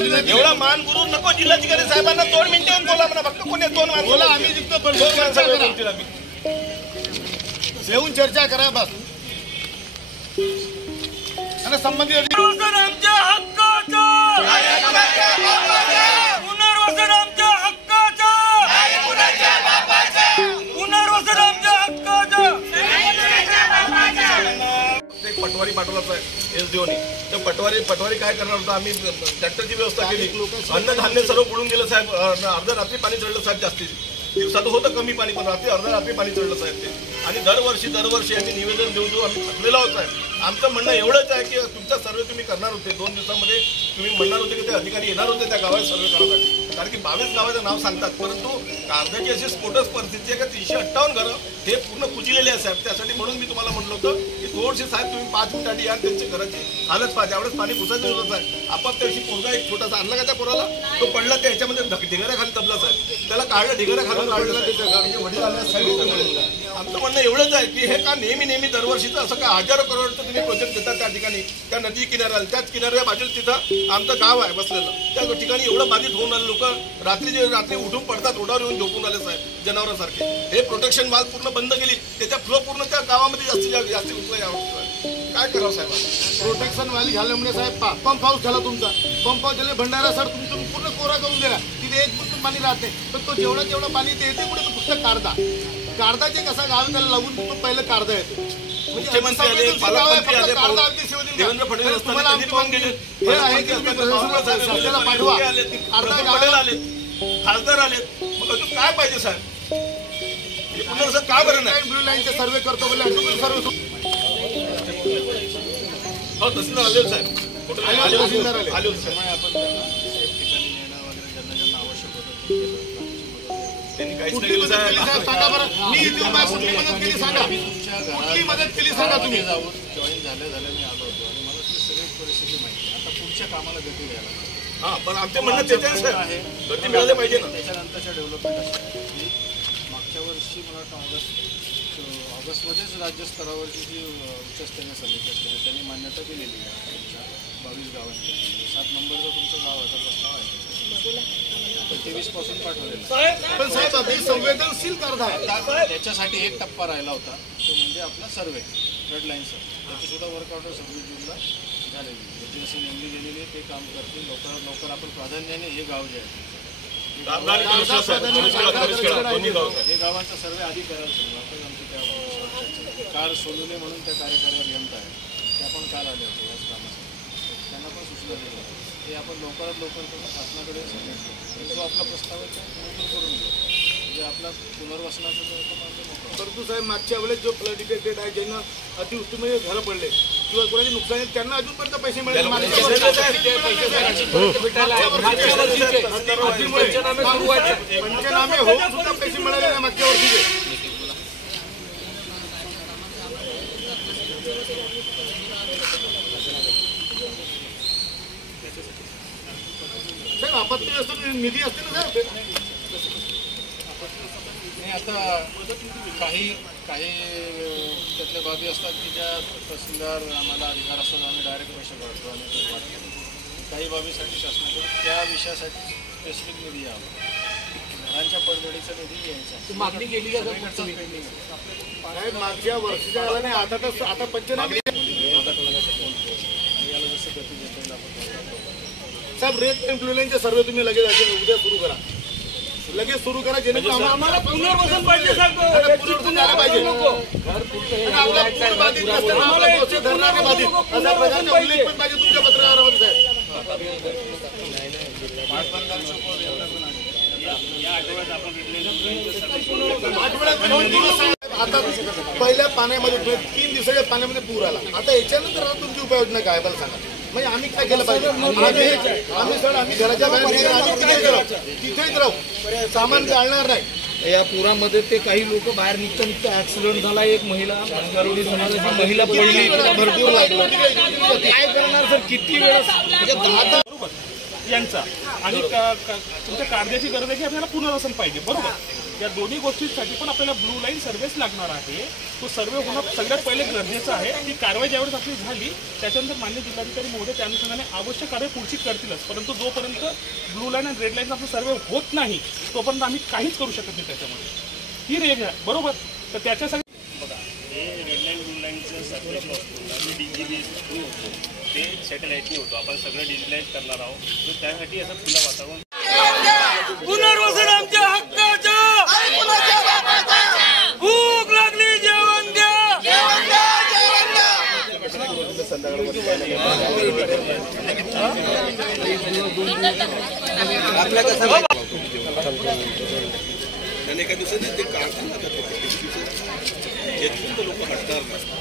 एवढा मान गुरु नको जिल्हाधिकारी साहेबांना 2 मिनिटं येऊन बोला म्हणा. फक्त कोणी 2 माणसं बोला. आम्ही जिंकतो पण येऊन चर्चा करा बस. आणि संबंधित आमच्या हक्काचा पुनर्वसन आमच्या हक्काचा पुनर्वसन आमच्या हक्काचा. पटवारी पाठवला एसडीओने. तर पटवारी काय करणार होता. आम्ही ट्रॅक्टरची व्यवस्था केली. अन्नधान्य सर्व पडून गेलं साहेब. अर्ध्या रात्री पाणी चढलं साहेब. जास्ती दिवसात होतं कमी पाणी पण रात्री अर्ध्या रात्री पाणी चढलं साहेब ते. आणि दरवर्षी आम्ही निवेदन देऊ आम्ही थकलेलो आहोत साहेब. आमचं म्हणणं एवढंच आहे की तुमचा सर्वे तुम्ही करणार होते 2 दिवसामध्ये. तुम्ही म्हणणार होते की ते अधिकारी येणार होते त्या गावात सर्वे करण्यासाठी. कारण की 22 गावाचं नाव सांगतात. परंतु कागदाची अशी स्फोटक परिस्थिती आहे का 358 घरं हे पूर्ण कुजलेले आहे साहेब. त्यासाठी म्हणून मी तुम्हाला म्हटलं होतं की थोडीशी साहेब तुम्ही 5 मिनिटांनी या. त्यांच्या घराची हालत पाहिजे. एवढंच पाणी घुसायचं होतं साहेब. आपाप त्याशी पोरगा एक छोटासा आणला का त्या पोराला तो पडला त्या ह्याच्यामध्ये ढिगाऱ्याखाली तबला साहेब. त्याला काढलं ढिगाऱ्याखाली काढलं. आमचं म्हणणं एवढंच आहे की हे का नेहमी दरवर्षीचं असं का हजारो करोडचं तुम्ही प्रोजेक्ट देतात त्या ठिकाणी. त्या नदी किनाऱ्याला त्याच किनाऱ्या बाजूला तिथं आमचं गाव आहे बसलेलं. त्या ठिकाणी एवढं बाधित होऊन आले लोक. रात्री उठून पडतात. ओढावर येऊन झोपून आले साहेब जनावरांसारखे. हे प्रोटेक्शन वाल पूर्ण बंद केली. त्याच्या फ्लो पूर्ण त्या गावामध्ये जास्तीत काय करावं साहेब. प्रोटेक्शन वाली झाल्यामुळे साहेब पंप हाऊस झाला तुमचा. पंप हाऊस झाले भंडारा सर तुम्ही पूर्ण कोरा करून दिला. तिथे एक फक्त पाणी राहते. पण तो जेवढा पाणी ते येते पुढे फक्त काढदाचे कसा गाव त्याला लागून तो पहिलं काढदा येतो. मुख्यमंत्री आले, पालकमंत्री आले, देवेंद्र फडणवीस असताना त्यांनी पाहून गेले. हे आहे की पाठवा. पटेल आले, खासदार आले. मग अजून काय पाहिजे साहेब. पुन्हा का बरं नाही. ब्लू लाईनचे सर्वे करतो बोलले सर्वे हो तहसीलदार आले साहेब. आले त्यांनी काहीच नाही केलं साहेब. सांगा बरं मी इथे कुठली मदत केली सांगा. कुठली मदत केली सांगा तुम्ही. जॉईन झाल्या मी आलो होतो आणि मला सगळी परिस्थिती माहिती. आता पुढच्या कामाला गती द्यायला हा पण आमचे म्हणणं तेच आहे. गती मिळाली पाहिजे ना. त्याच्यानंतरच्या डेव्हलपमेंट अशी मागच्या वर्षी मला वाटतं ऑगस्टमध्येच राज्यस्तरावरची जी उच्चस्तरीय समिती असते त्यांनी मान्यता दिलेली आहे. 22 गावांची 7 नंबरचं तुमचं गाव आहे. प्रस्ताव आहे 23 पासून पाठवलेला. पण साहेब अगदी संवेदनशील करता. त्याच्यासाठी एक टप्पा राहिला होता तो म्हणजे आपला सर्वे रेड लाईनचा. त्याची सुद्धा वर्कआउट 26 जूनला झालेली. जशी नेमली गेलेली ते काम करतील. लवकर आपण प्राधान्याने हे गाव जे आहे हे गावांचा सर्वे आधी करायला सुरुवात. आमच्या त्या काल सोलुले म्हणून त्या कार्यकारी अभियंता आहे ते आपण काल आले होते याच कामासाठी. त्यांना पण सूचना दिली ते आपण लवकरात लवकर करून शासनाकडे सबमिट करू. जो आपला प्रस्ताव आहे तो मंजूर करून घेऊ. म्हणजे आपला पुनर्वसनाचा जो परंतु साहेब मागच्या वेळेस जो फ्लड इफेक्टेड आहे ज्यांना अतिवृष्टीमध्ये घरं पडले किंवा कोणाचे नुकसान आहे त्यांना अजूनपर्यंत पैसे मिळाले. पंचनामे होऊन सुद्धा पैसे मिळाले नाही मागच्या वर्षीचे. साहेब आपत्ती असतो निधी असते ना साहेब. आता काही त्यातल्या बाबी असतात की ज्या तहसीलदार आम्हाला अधिकार असतात आम्ही डायरेक्ट पैसे काढतो आणि ते वाटतो. काही बाबीसाठी शासनाकडून त्या विषयासाठी स्पेसिफिक निधी यावा. घरांच्या पडझडीचा निधी यायचा मागणी केली का पेंडिंग आहे. मागच्या वर्षीच्या वेळेला नाही आता पंचनामे याला जसं गती देता आपण साहेब रेट एम्प्लॉयमेंटचे सर्वे तुम्ही लगेच उद्या सुरू करा. लगेच सुरू करा जेणेकरून आम्हाला पुनर्वसन पाहिजे साहेब. पुनर्वसन झालं पाहिजे. आपला पूर बाधित नसताना आपला गोष्ट धरणारे बाधित अशा प्रकारचा उल्लेख पण पाहिजे तुमच्या पत्रकारामध्ये साहेब. आता पहिल्या पाण्यामध्ये 3 दिवसाच्या पाण्यामध्ये पूर आला. आता याच्यानंतर तुमची उपाययोजना काय मला सांगा. म्हणजे आम्ही काय केलं पाहिजे. आम्ही घराच्या बाहेर तिथेच राहू. सामान जाळणार नाही. या पुरामध्ये ते काही लोक बाहेर निघता ऍक्सिडेंट झाला. एक महिला गरुडी समाजाची महिला पडली. भरपूर लागलं. काय करणार सर. किती वेळ म्हणजे 10 यांचा आणि तुमच्या कागदाची गरज आहे की आपल्याला पुनर्वसन पाहिजे बरोबर. या दोन्ही गोष्टींसाठी पण आपल्याला ब्लू लाईन सर्व्हेच लागणार आहे. तो सर्व्हे होणं सगळ्यात पहिले गरजेचं आहे. ती कारवाई ज्यावेळेस आपली झाली त्याच्यानंतर मान्य जिल्हाधिकारी महोदय त्या अनुषंगाने आवश्यक कारवाई पुढची करतीलच. परंतु जोपर्यंत ब्लू लाईन आणि रेड लाईनचा आपला सर्व्हे होत नाही तोपर्यंत आम्ही काहीच करू शकत नाही त्याच्यामध्ये. ही रेग आहे बरोबर. तर त्याच्यासाठी हे रेड लाईन ब्लू लाईनचं सर्वे जो असतो ते DGB थ्रू होतो, ते सॅटेलाईटने होतो. आपण सगळं डिजिटलाइज करणार आहोत. तर त्यासाठी असं खुलं वातावरण पुनर्वसन आमच्या हक्काचं, भूक लागली जेवण द्या. आणि एका दिवसाने ते कारखाना लोक हटणार नाही.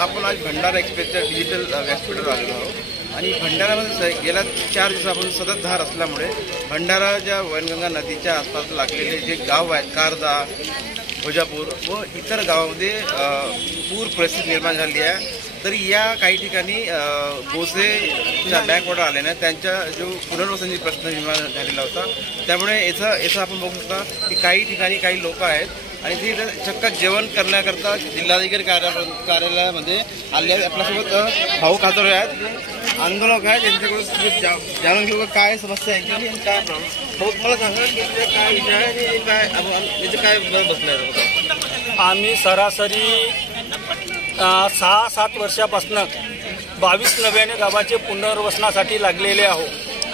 आपण आज भंडारा एक्सप्रेसच्या डिजिटल व्यासपीठावर आलेलो आहोत आणि भंडाऱ्यामध्ये गेल्या 4 दिवसापासून सततधार असल्यामुळे भंडाराच्या वैनगंगा नदीच्या आसपास लागलेले जे गाव आहेत कारजा, भोजापूर व इतर गावामध्ये पूर परिस्थिती निर्माण झाली आहे. तरी या काही ठिकाणी भोसेच्या बॅकवॉटर आल्याने त्यांच्या जो पुनर्वसनाची प्रश्न निर्माण झालेला होता. त्यामुळे याचं आपण बघू शकता की काही ठिकाणी काही लोक आहेत आणि ते चक्क जेवण करण्याकरता जिल्हाधिकारी कार्यालयामध्ये आले आहेत. आपल्यासोबत भाऊ खातोरे आहेत, आंदोलक आहेत, यांच्याकडून जाणून घेऊ काय समस्या आहे आणि काय प्रॉब्लेम. मला सांगा की काय विषय आहे आणि काय याचं काय बसलं आहे. आम्ही सरासरी 6-7 वर्षापासून 22 नव्याने गावाचे पुनर्वसनासाठी लागलेले आहोत.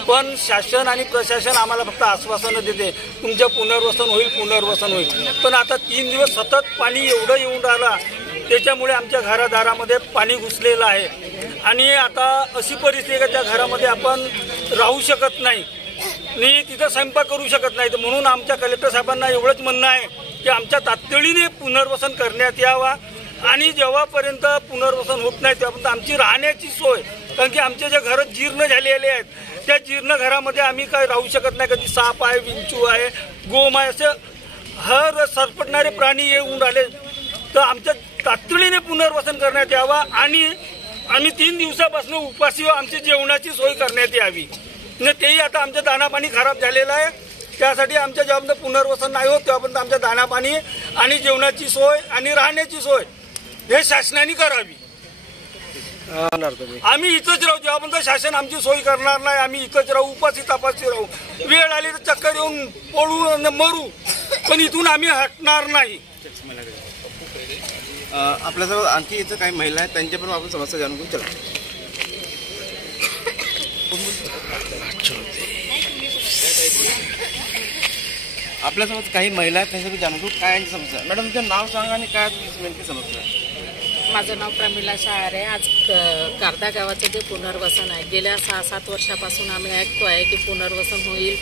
पण शासन आणि प्रशासन आम्हाला फक्त आश्वासनं देते, तुमचं पुनर्वसन होईल. पण आता 3 दिवस सतत पाणी एवढं येऊन राहिलं त्याच्यामुळे आमच्या घरादारामध्ये पाणी घुसलेलं आहे. आणि आता अशी परिस्थिती आहे की त्या घरामध्ये आपण राहू शकत नाही आणि तिथं स्वयंपाक करू शकत नाही. तर म्हणून आमच्या कलेक्टर साहेबांना एवढंच म्हणणं आहे की आमच्या तातडीने पुनर्वसन करण्यात यावा. आणि जेव्हापर्यंत पुनर्वसन होत नाही तेव्हापर्यंत आमची राहण्याची सोय, कारण की आमचे जे घरं जीर्ण झालेले आहेत त्या जीर्ण घरामध्ये आम्ही काय राहू शकत नाही. कधी साप आहे, विंचू आहे, गोम आहे, असं हर सरपटणारे प्राणी येऊन राहिले. तर आमच्या तातडीने पुनर्वसन करण्यात यावा आणि आम्ही 3 दिवसापासून उपाशी आमची जेवणाची सोय करण्यात यावी. म्हणजे तेही आता आमचं दाणापाणी खराब झालेलं आहे. त्यासाठी आमच्या जेव्हापर्यंत पुनर्वसन नाही होत तेव्हापर्यंत आमच्या दाणापाणी आणि जेवणाची सोय आणि राहण्याची सोय हे शासनाने करावी. आम्ही इथंच राहू. जेव्हापर्यंत शासन आमची सोय करणार नाही आम्ही इथंच राहू, उपाशी तापाशी राहू. वेळ आली तर चक्कर येऊन पळू आणि मरू, पण इथून आम्ही हटणार नाही. आपल्यासोबत आणखी इथं काही महिला आहेत त्यांच्या पण आपण समस्या जाणून घेऊ. चला आपल्यासोबत काही महिला आहेत त्यांच्याकडे जाणून घेऊ काय समस्या. मॅडम तुमचं नाव सांगा आणि काय नेमकी समस्या आहे. माझं नाव प्रमिला शाळार आहे. आज कारदा गावाचं जे पुनर्वसन आहे गेल्या 6-7 वर्षापासून आम्ही ऐकतो आहे की पुनर्वसन होईल.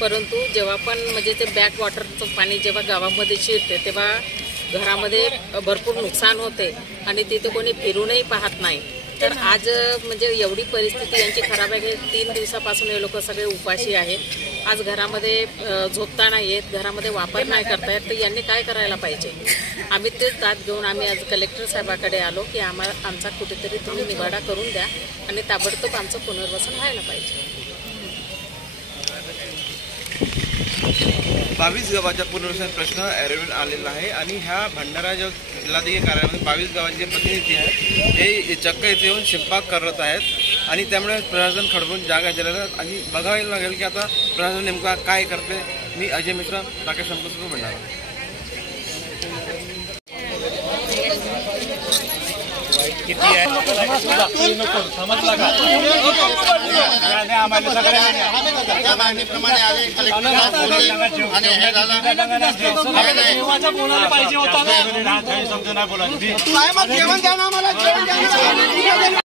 परंतु जेव्हा पण म्हणजे ते बॅक वॉटरचं पाणी जेव्हा गावामध्ये शिरते तेव्हा घरामध्ये भरपूर नुकसान होते आणि तिथे कोणी फिरूनही पाहत नाही. तर आज म्हणजे एवढी परिस्थिती यांची खराब आहे की 3 दिवसापासून हे लोक सगळे उपाशी आहेत. आज घरामध्ये झोपता नाही येत, घरामध्ये वापर नाही करता येत. तर यांनी काय करायला पाहिजे. आम्ही तेच दाद घेऊन आम्ही आज कलेक्टर साहेबाकडे आलो की आमचा कुठेतरी तुम्ही निवाडा करून द्या आणि ताबडतोब आमचं पुनर्वसन व्हायला पाहिजे. 22 गावाचा पुनर्वसन प्रश्न ऐरवून आलेला आहे आणि ह्या भंडारा जो जिल्हाधिकारी कार्यालयामध्ये 22 गावाचे जे प्रतिनिधी आहेत हे चक्क इथे येऊन शिंपाक करत आहेत आणि त्यामुळे प्रशासन खडबून जागा झालेलं आणि बघायला लागेल की आता प्रशासन नेमका काय करते. मी अजय मिश्रा, राकेश संपसुरू, भंडारा. किती आहे समजला का आम्हाला सगळ्यांनी